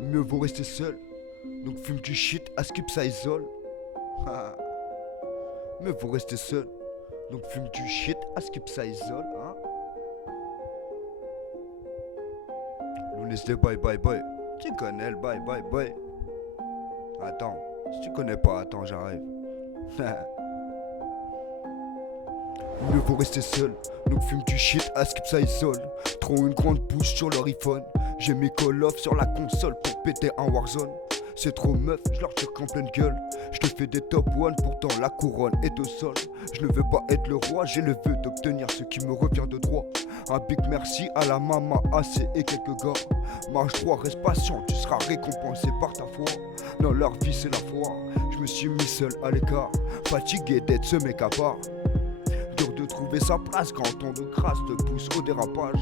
Mieux vaut rester seul, donc fume du shit à skip ça isole. Mieux vaut rester seul, donc fume du shit à skip ça isole, hein. Lounis de bye bye bye, tu connais le bye bye bye. Attends, si tu connais pas, attends j'arrive. Mieux vaut rester seul, donc fume du shit à skip ça isole. Trop une grande bouche sur leur iPhone. J'ai mis Call of sur la console pour péter un Warzone. C'est trop meuf, je leur tire qu'en pleine gueule. Je te fais des top one, pourtant la couronne est au sol. Je ne veux pas être le roi, j'ai le vœu d'obtenir ce qui me revient de droit. Un big merci à la maman AC et quelques gars. Marche droit, reste patient, tu seras récompensé par ta foi. Dans leur vie c'est la foi, je me suis mis seul à l'écart. Fatigué d'être ce mec à part. Dur de trouver sa place quand ton de crasse te pousse au dérapage.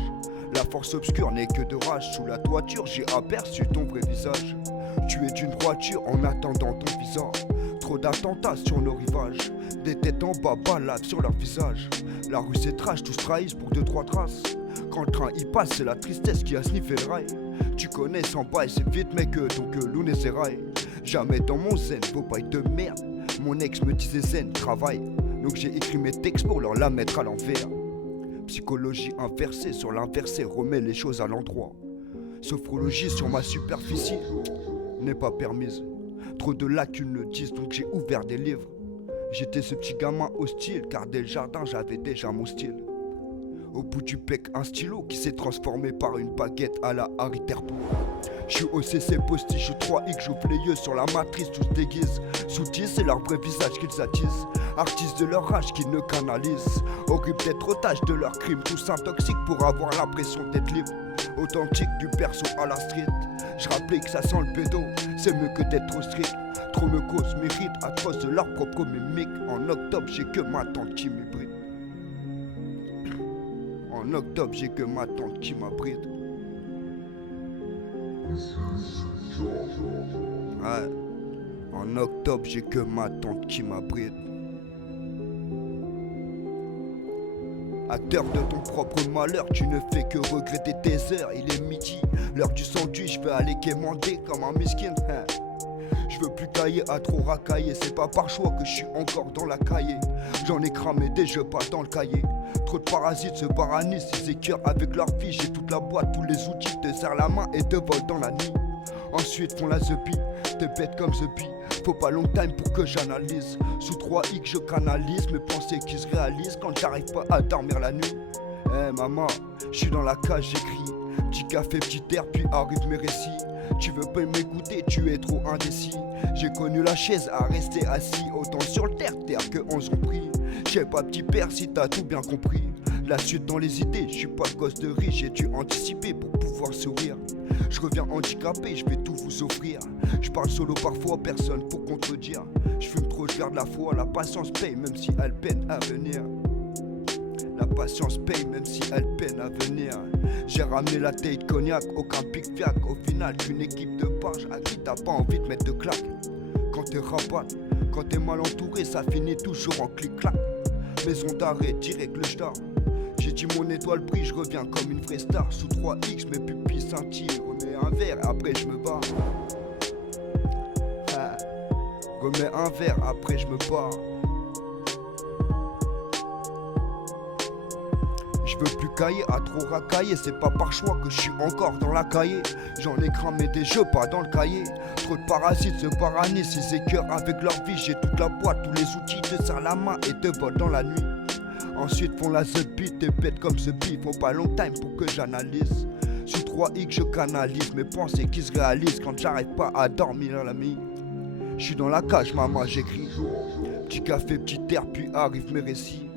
La force obscure n'est que de rage. Sous la toiture j'ai aperçu ton vrai visage. Tu es d'une droiture en attendant ton visage. Trop d'attentats sur nos rivages. Des têtes en bas baladent sur leur visage. La rue c'est trash, tous trahissent pour 2-3 traces. Quand le train y passe c'est la tristesse qui a sniffé le rail. Tu connais sans bail, c'est vite mec donc l'une et ses rails. Jamais dans mon zen, beau bail de merde. Mon ex me disait zen, travail. Donc j'ai écrit mes textes pour leur la mettre à l'envers. Psychologie inversée sur l'inversé remet les choses à l'endroit. Sophrologie sur ma superficie n'est pas permise. Trop de lacunes le disent donc j'ai ouvert des livres. J'étais ce petit gamin hostile car dès le jardin j'avais déjà mon style. Au bout du bec un stylo qui s'est transformé par une baguette à la Harry Terpo. Je suis au CC postiche 3X, j'ouvre les yeux sur la matrice, tous se déguisent. Sous 10 c'est leur vrai visage qu'ils attisent. Artistes de leur rage qui ne canalisent. Horrible d'être otage de leurs crimes, tous intoxiques pour avoir l'impression d'être libre. Authentique du perso à la street. Je rappelais que ça sent le pédo, c'est mieux que d'être trop strict. Trop me cause mérite à cause de leur propre mimique. En octobre j'ai que ma tante qui m'hybride. En octobre j'ai que ma tante qui m'abrite. Ouais. En octobre j'ai que ma tante qui m'abrite. Acteur de ton propre malheur, tu ne fais que regretter tes heures. Il est midi, l'heure du sandwich, je vais aller quémander comme un miskin. Je veux plus cailler à trop racailler, c'est pas par choix que je suis encore dans la cahier. J'en ai cramé des jeux pas dans le cahier. Trop de parasites se paranisent, ils écœurent avec leur vie. J'ai toute la boîte, tous les outils, te serrent la main et te volent dans la nuit. Ensuite font la zepie, te bête comme zepie. Faut pas long time pour que j'analyse. Sous 3X je canalise mes pensées qui se réalisent quand j'arrive pas à dormir la nuit. Eh maman, je suis dans la cage, j'écris. Petit café, petit air, puis arrivent mes récits. Tu veux pas m'écouter, tu es trop indécis. J'ai connu la chaise à rester assis. Autant sur le terre que 11 ont pris. J'ai pas petit père si t'as tout bien compris. La suite dans les idées, je suis pas gosse de riche. J'ai dû anticiper pour pouvoir sourire. Je reviens handicapé, je vais tout vous offrir. Je parle solo parfois, personne pour contredire. Je fume trop, je garde la foi. La patience paye même si elle peine à venir. La patience paye même si elle peine à venir. J'ai ramené la taille de cognac, aucun pic fiac. Au final qu'une équipe de barge à qui t'as pas envie de mettre de claque. Quand t'es rabat, quand t'es mal entouré, ça finit toujours en clic-clac. Maison d'arrêt, direct le star. J'ai dit mon étoile brille, je reviens comme une vraie star. Sous 3X, mes pupilles scintillent. Remets un verre, après je me barre. Remets un verre, après je me barre. Je veux plus cailler à trop racailler, c'est pas par choix que je suis encore dans la cahier. J'en ai cramé des jeux, pas dans le cahier. Trop de parasites se paranisent, ils écœurent avec leur vie. J'ai toute la boîte, tous les outils, te serrent la main et te volent dans la nuit. Ensuite font la zepie, te bête comme ce beat. Faut pas long time pour que j'analyse. Sous 3X je canalise mes pensées qui se réalisent quand j'arrive pas à dormir l'ami. Je suis dans la cage, maman, j'écris. Petit café, petit air, puis arrivent mes récits.